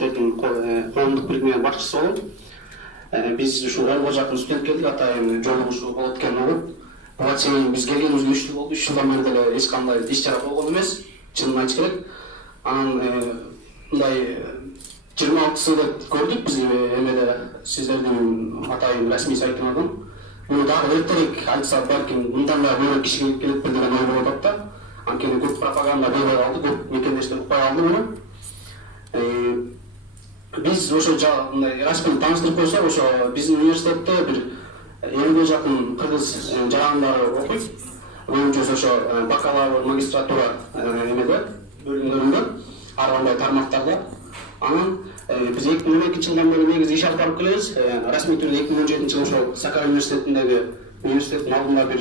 студенттердин коомдук биригинин башчысы болом. Биз ушу Орго жакын студент келдик, атайын жолугушуу болот экен болуп. Буга чейин биз келгенибизге 3 жыл болду. 3 жылдан бери деле эч кандай иш чара болгон эмес. Чынын айтыш керек. Анан мындай 26-сы деп көрдүк биз эмеде сиздердин атайын расмий сайтыңардан. Муну дагы эртерээк айтса балким мындан да көбүрөөк киши келиппир деген ой болуп атат да. Анткени көп пропаганда болбой калды, көп мекендештер укпай калды муну. Биз ошо мындай расмий тааныштырып койсок, ошо биздин университетте бир 50 жакын кыргыз жарандары окуйт. Көбүнчөсү ошо бакалавр, магистратура эмеде бөлүмдөрүндө, ар кандай тармактарда. Анан биз 2012 жылдан бери негизи иш алып барып келебиз. Расмий түрдө 2017 жылы ошо Сакар университетиндеги университеттин алдында бир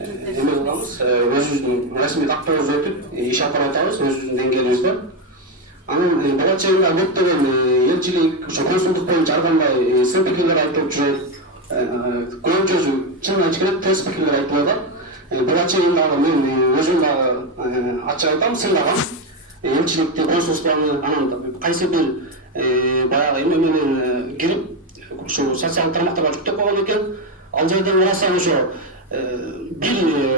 эме кылабыз. Өзүбүздүн расмий каттообузду өтүп иш алып барып атабыз өзүбүздүн деңгээлибизде. Анан буга чейин көптөгөн элчилик, ошо консулдук боюнча ар кандай сын пикирлер айтылып жүрөт. Көбүнчөсү чын айтыш керек терс пикирлер айтылып атат. Буга чейин дагы мен өзүм дагы ачык айтам, сыйлагам. Элчиликти, консулствону, анан кайсы бир баягы эме менен кирип, ушу социалдык тармактарга жүктөп койгон экен. Ал жерде карасаң ошо бир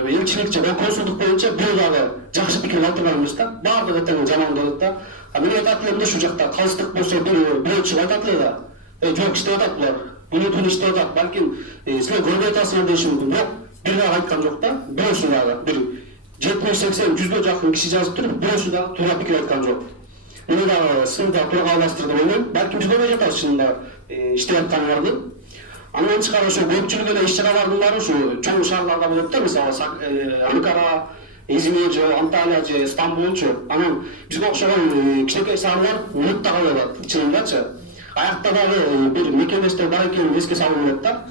элчилик же консулдук боюнча бир дагы жакшы пикир айтылган эмес да. Баардыгы тең жаман болот да. Мен айтат элем да, ушул жакта калыстык болсо бирөө чыгып айтат эле да. Жок иштеп атат булар. Буну иштеп атат. Балким силер көрбөй атасыңар дешим мүмкүн. Бирок бир дагы айткан жок да. Бирөөсү дагы бир 70-80-100 жакын киши жазып туруп, бирөөсү дагы туура пикир айткан жок. Муну дагы сында туура кабылдастырды деп ойлойм. Балким биз көрбөй жатабыз чынында иштеп атканыбарды. Андан тышкары ошо көпчүлүк эле иш чаралардын баары ушу чоң шаарларда болот да, мисалы Анкара, Измир же, Анталия же, Стамбулчу. Анан бизге окшогон кичинекей шаарлар унутта калып атат, чынындачы. Аякта дагы бир мекендештер бар экенин эске салуу керек да.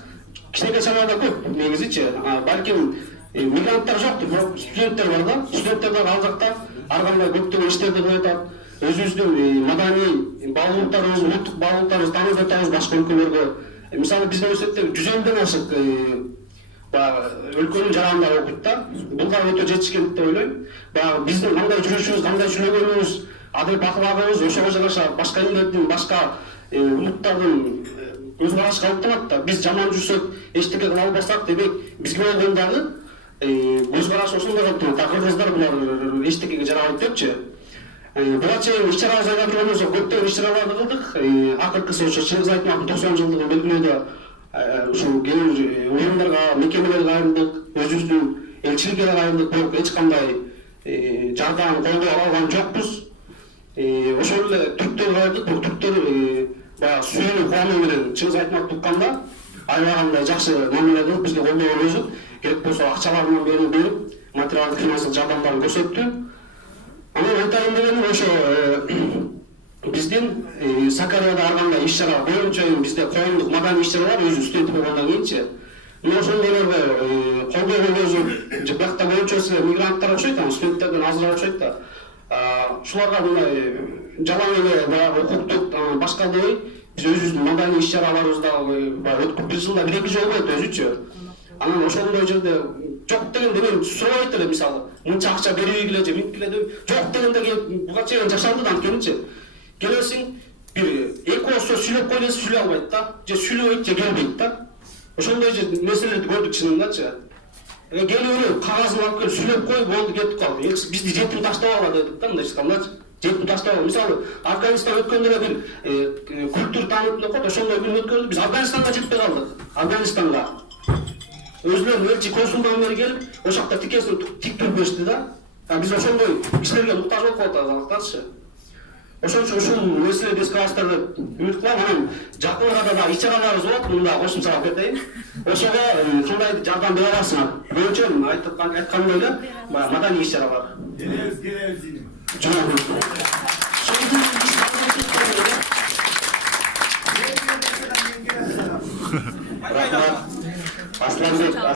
Кичинекей шаарларда көп негизичи. Балким мигранттар жоктур, бирок студенттер бар да. Студенттер дагы ал жакта ар кандай көптөгөн иштерди кылып атат. Өзүбүздүн маданий баалуулуктарыбыз, улуттук баалуулуктарыбызды таанып атабыз башка өлкөлөргө. Мисалы биздин университетте 150ден ашык өлкөнүн жарандары окуйт да. Бул да өтө жетишкен деп ойлойм. Баягы биздин кандай жүрүшүбүз, кандай сүйлөгөнүбүз, адил бакылагыбыз ошого жараша башка элдердин, башка улуттардын көз карашы калыптанат да. Биз жаман жүрсөк, эчтеке кыла албасак, демек бизге болгон дагы көз карашы ошондой калыптанат. Кыргыздар булар эчтекеге жарабайт депчи. Буга чейин иш чара жайгап жүргөн болсок, көптөгөн иш чараларды кылдык. Акыркысы ошо Чыңгыз Айтматовдун 90 жылдыгын белгилөөдө ушул кээ бир уюмдарга, мекемелерге айрылдык, өзүбүздүн элчиликке айрылдык, бирок эч кандай жардам колдоо ала алган жокпуз. Ошол эле түрктөргө айрылдык, бирок түрктөр баягы сүйүүнүн кубаны менен Чыңгыз Айтматов укканда аябагандай жакшы мамиле кылып бизге колдоо көрсөтүп, керек болсо акчаларын берип, материалдык финансылык жардамдарын көрсөттү. Анан айтайын дегеним ошо биздин Сакарияда ар кандай иш чара боюнча бизде коомдук маданий иш чаралар өзү студент болгондон кийинчи. Мына ошондойлорго колдоо көргөзүп, же биякта боюнчасы мигранттар окшойт, студенттерден азыраак окшойт да. Ушуларга мындай жалаң эле баягы укуктук башка дебей, биз өзүбүздүн маданий иш чараларыбызда өткүп бир жылда 1-2 жолу болот өзүчө. Анан ошондой жерде жок дегенде мен сурабайт эле, мисалы мынча акча бербейгиле же минткиле деп жок дегенде келип буга чейин жашалды да. Анткеничи келесиң бир эки ооз сөз сүйлөп кой десе сүйлөй албайт да, же сүйлөбөйт же келбейт да. Ошондой нерселерди көрдүк чынындачы. Келип кагазын алып келип сүйлөп кой, болду кеттик калды. Бизди жетип таштап алган дедик да, мындай айткандачы. Жетип таштап алган. Мисалы Афганистан өткөндө эле бир культура таанытып окот, ошондой күн өткөрдүк. Биз Афганистанга жетпей калдык. Афганистанга өзүнүн элчи консулдугу менен келип, ошол жакта тикесин тик туруп беришти да. Биз ошондой кишилерге муктаж болуп калып атабыз. Ошон үчүн ушул нерселерди эске аласыздар деп үмүт кылам. Анан жакын арада да иш чараларыбыз болот, мында кошумчалап кетейин. Ошого кандай жардам бере аласыңар? Көбүнчө айткандай эле маданий иш чаралар. Келебиз.